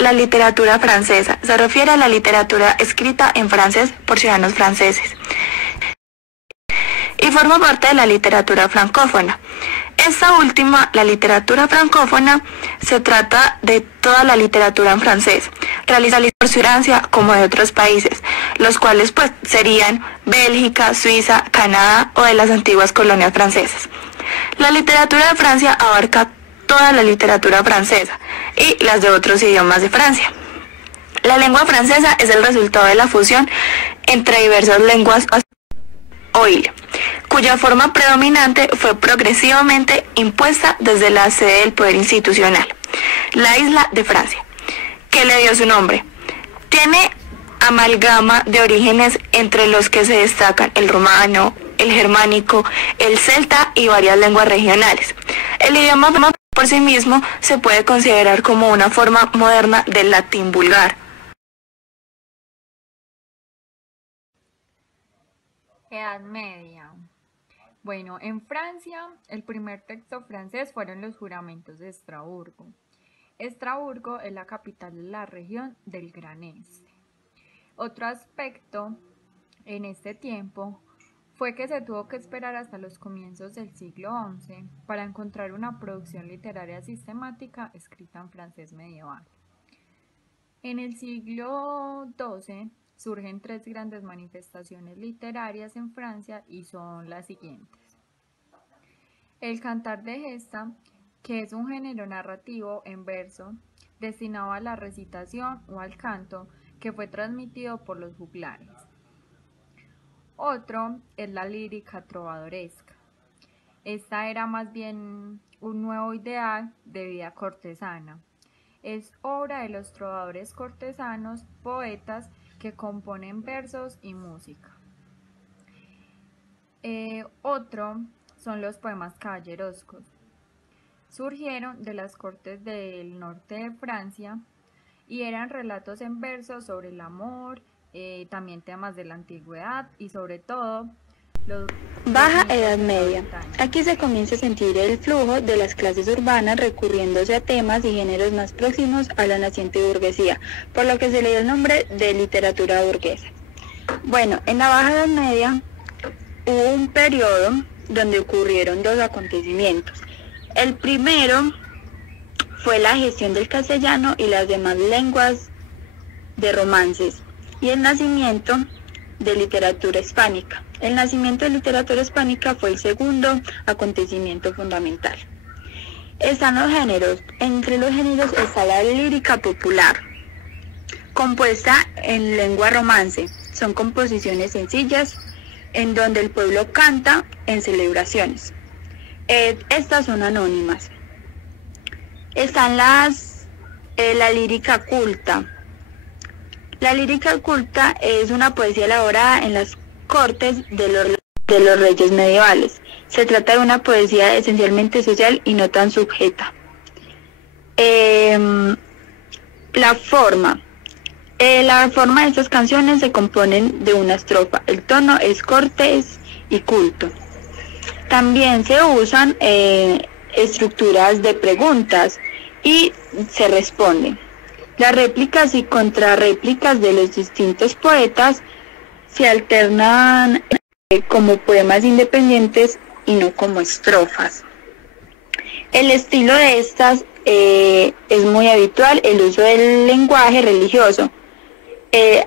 la literatura francesa? Se refiere a la literatura escrita en francés por ciudadanos franceses y forma parte de la literatura francófona. Esta última, la literatura francófona, se trata de toda la literatura en francés, realizada por Francia como de otros países, los cuales pues serían Bélgica, Suiza, Canadá o de las antiguas colonias francesas. La literatura de Francia abarca toda la literatura francesa y las de otros idiomas de Francia. La lengua francesa es el resultado de la fusión entre diversas lenguas oil, cuya forma predominante fue progresivamente impuesta desde la sede del poder institucional, la isla de Francia, que le dio su nombre. Tiene amalgama de orígenes entre los que se destacan el romano, el germánico, el celta y varias lenguas regionales. El idioma por sí mismo se puede considerar como una forma moderna del latín vulgar. Edad Media. Bueno, en Francia, el primer texto francés fueron los juramentos de Estrasburgo. Estrasburgo es la capital de la región del Gran Este. Otro aspecto en este tiempo fue que se tuvo que esperar hasta los comienzos del siglo XI para encontrar una producción literaria sistemática escrita en francés medieval. En el siglo XII surgen tres grandes manifestaciones literarias en Francia y son las siguientes. El cantar de gesta, que es un género narrativo en verso destinado a la recitación o al canto que fue transmitido por los juglares. Otro es la lírica trovadoresca. Esta era más bien un nuevo ideal de vida cortesana. Es obra de los trovadores cortesanos, poetas que componen versos y música. Otro son los poemas caballeroscos. Surgieron de las cortes del norte de Francia y eran relatos en verso sobre el amor, también temas de la antigüedad y sobre todo Baja Edad Media. Aquí se comienza a sentir el flujo de las clases urbanas recurriéndose a temas y géneros más próximos a la naciente burguesía, por lo que se le dio el nombre de literatura burguesa. Bueno, en la Baja Edad Media hubo un periodo donde ocurrieron dos acontecimientos. El primero fue la gestión del castellano y las demás lenguas de romances y el nacimiento de literatura hispánica. El nacimiento de literatura hispánica fue el segundo acontecimiento fundamental. Están los géneros. Entre los géneros está la lírica popular, compuesta en lengua romance. Son composiciones sencillas en donde el pueblo canta en celebraciones. Estas son anónimas. Están la lírica culta. La lírica culta es una poesía elaborada en las cortes de los reyes medievales. Se trata de una poesía esencialmente social y no tan subjeta. La forma de estas canciones se componen de una estrofa. El tono es cortés y culto. También se usan estructuras de preguntas y se responden. Las réplicas y contrarréplicas de los distintos poetas se alternan como poemas independientes y no como estrofas. El estilo de estas es muy habitual, el uso del lenguaje religioso.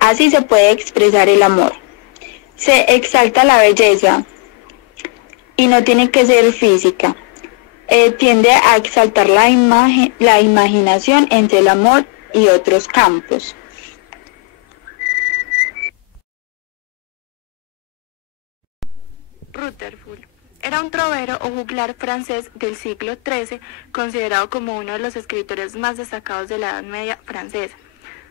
Así se puede expresar el amor. Se exalta la belleza y no tiene que ser física. Tiende a exaltar la imaginación entre el amor y otros campos. Rutherford era un trovero o juglar francés del siglo XIII, considerado como uno de los escritores más destacados de la Edad Media francesa.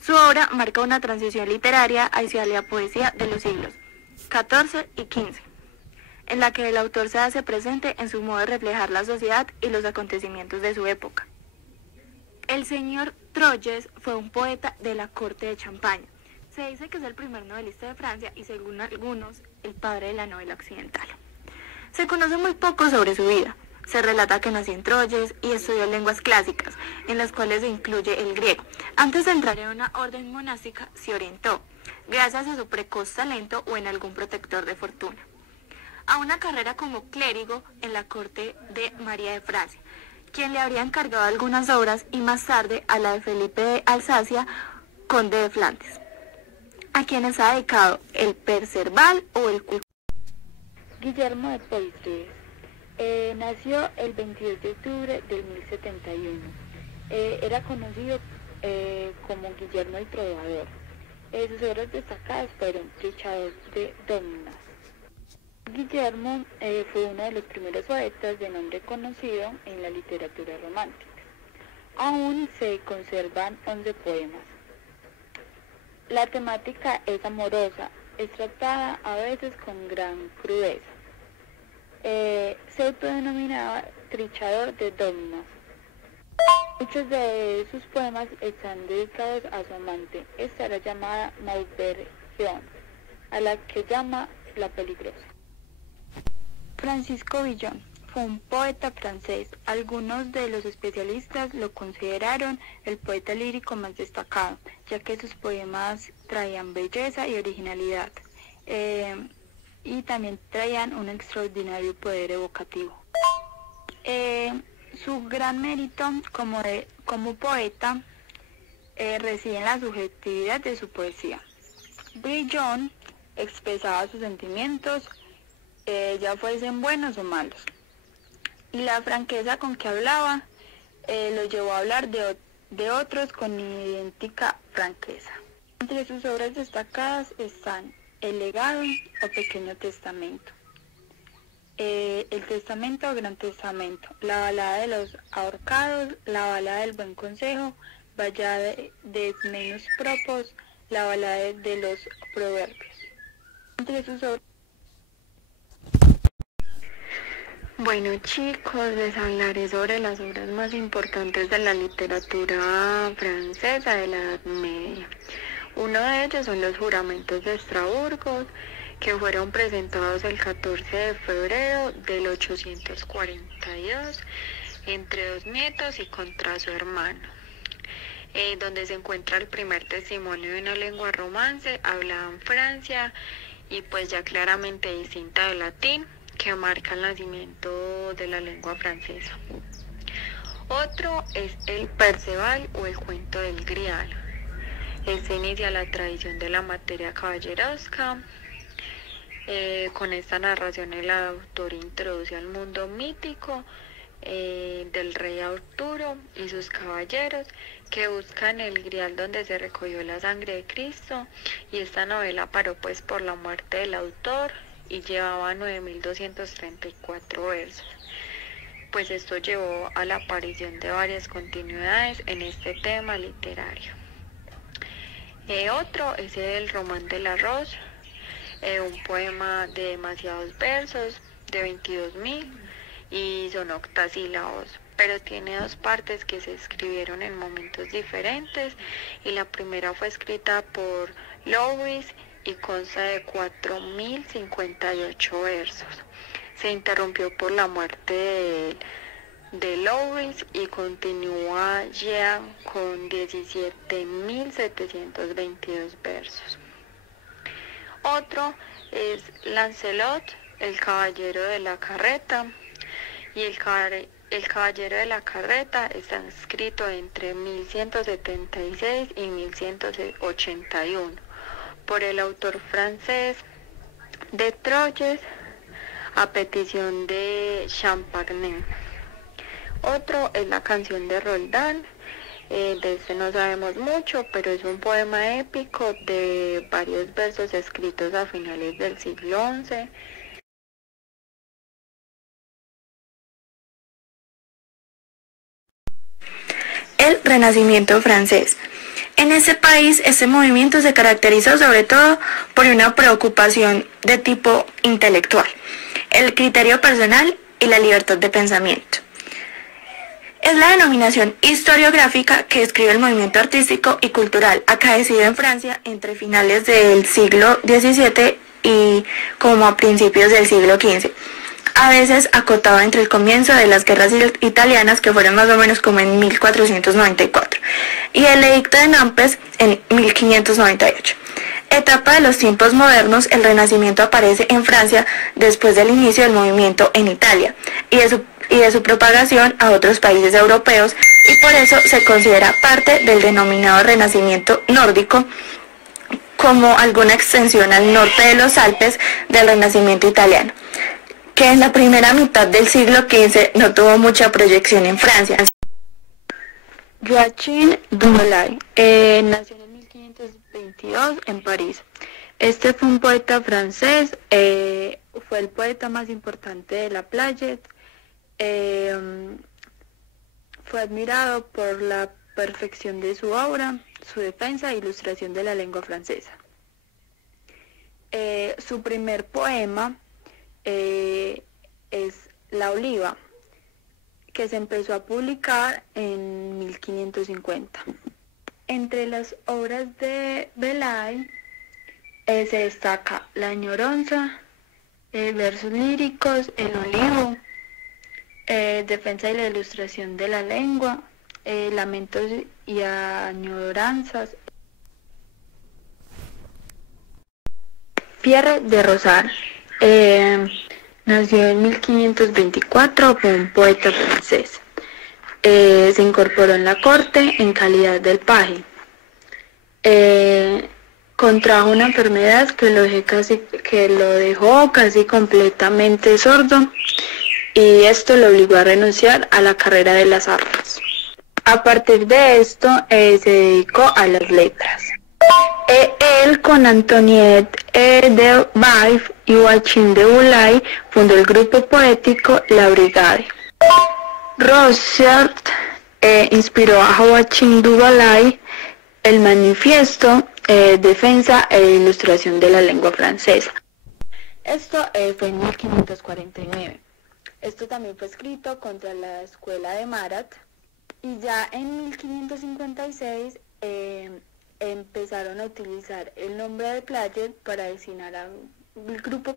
Su obra marca una transición literaria hacia la poesía de los siglos XIV y XV, en la que el autor se hace presente en su modo de reflejar la sociedad y los acontecimientos de su época. El señor Troyes fue un poeta de la corte de Champaña. Se dice que es el primer novelista de Francia y, según algunos, el padre de la novela occidental. Se conoce muy poco sobre su vida. Se relata que nació en Troyes y estudió lenguas clásicas, en las cuales se incluye el griego. Antes de entrar en una orden monástica, se orientó, gracias a su precoz talento o en algún protector de fortuna, a una carrera como clérigo en la corte de María de Francia, quien le habría encargado algunas obras, y más tarde a la de Felipe de Alsacia, conde de Flandes, a quienes ha dedicado el Perceval o el Guillermo de Poitiers nació el 22 de octubre del 1071. Era conocido como Guillermo el Trovador. Sus obras destacadas fueron Trichador de Domnas. Guillermo fue uno de los primeros poetas de nombre conocido en la literatura romántica. Aún se conservan 11 poemas. La temática es amorosa, es tratada a veces con gran crudeza. Se autodenominaba Trichador de Domnas. Muchos de sus poemas están dedicados a su amante. Esta era llamada Malversion, a la que llama la peligrosa. Francisco Villon fue un poeta francés. Algunos de los especialistas lo consideraron el poeta lírico más destacado, ya que sus poemas traían belleza y originalidad, y también traían un extraordinario poder evocativo. Su gran mérito como poeta reside en la subjetividad de su poesía. Villon expresaba sus sentimientos, ya fuesen buenos o malos, y la franqueza con que hablaba lo llevó a hablar de otros con idéntica franqueza. Entre sus obras destacadas están El legado o Pequeño Testamento, El Testamento o Gran Testamento, La balada de los ahorcados, La balada del buen consejo, Ballada de menos propos, La balada de los proverbios. Entre sus obras. Bueno, chicos, les hablaré sobre las obras más importantes de la literatura francesa de la Edad Media. Uno de ellos son los Juramentos de Estrasburgo, que fueron presentados el 14 de febrero del 842 entre dos nietos y contra su hermano, donde se encuentra el primer testimonio de una lengua romance hablada en Francia y pues ya claramente distinta del latín, que marca el nacimiento de la lengua francesa. Otro es el Perceval o el cuento del Grial. Este inicia la tradición de la materia caballeresca. Con esta narración el autor introduce al mundo mítico del rey Arturo y sus caballeros que buscan el Grial donde se recogió la sangre de Cristo, y esta novela paró pues por la muerte del autor y llevaba 9.234 versos. Pues esto llevó a la aparición de varias continuidades en este tema literario. Otro es el Román de la Rose, un poema de demasiados versos, de 22.000, y son octasílabos, pero tiene dos partes que se escribieron en momentos diferentes, y la primera fue escrita por Louis y consta de 4.058 versos. Se interrumpió por la muerte de Louis y continúa ya con 17.722 versos. Otro es Lancelot, el caballero de la carreta, y el caballero de la carreta está escrito entre 1176 y 1181 por el autor francés de Troyes a petición de Champagny. Otro es la canción de Roldán. De este no sabemos mucho, pero es un poema épico de varios versos escritos a finales del siglo XI. El Renacimiento francés. En ese país, este movimiento se caracterizó sobre todo por una preocupación de tipo intelectual, el criterio personal y la libertad de pensamiento. Es la denominación historiográfica que describe el movimiento artístico y cultural acaecido en Francia entre finales del siglo XVII y como a principios del siglo XV. a veces acotado entre el comienzo de las guerras italianas, que fueron más o menos como en 1494, y el edicto de Nantes en 1598. Etapa de los tiempos modernos, el Renacimiento aparece en Francia después del inicio del movimiento en Italia y de su propagación a otros países europeos, y por eso se considera parte del denominado Renacimiento nórdico, como alguna extensión al norte de los Alpes del Renacimiento italiano, que en la primera mitad del siglo XV no tuvo mucha proyección en Francia. Joachim du Bellay nació en 1522 en París. Este fue un poeta francés, fue el poeta más importante de la Playette. Fue admirado por la perfección de su obra, su defensa e ilustración de la lengua francesa. Su primer poema es La Oliva, que se empezó a publicar en 1550. Entre las obras de Bellay se destaca La Añoranza, versos líricos, El Olivo, defensa y la ilustración de la lengua, lamentos y añoranzas. Pierre de Rosal nació en 1524, fue un poeta francés. Se incorporó en la corte en calidad del paje. Contrajo una enfermedad que lo dejó casi completamente sordo, y esto lo obligó a renunciar a la carrera de las artes. A partir de esto se dedicó a las letras. Él con Antoniette de Baïf y Joachim de Bellay fundó el grupo poético La Brigade. Rothschild inspiró a Joachim de Bellay el manifiesto Defensa e Ilustración de la Lengua Francesa. Esto fue en 1549. Esto también fue escrito contra la escuela de Marat, y ya en 1556 empezaron a utilizar el nombre de Playette para designar a un grupo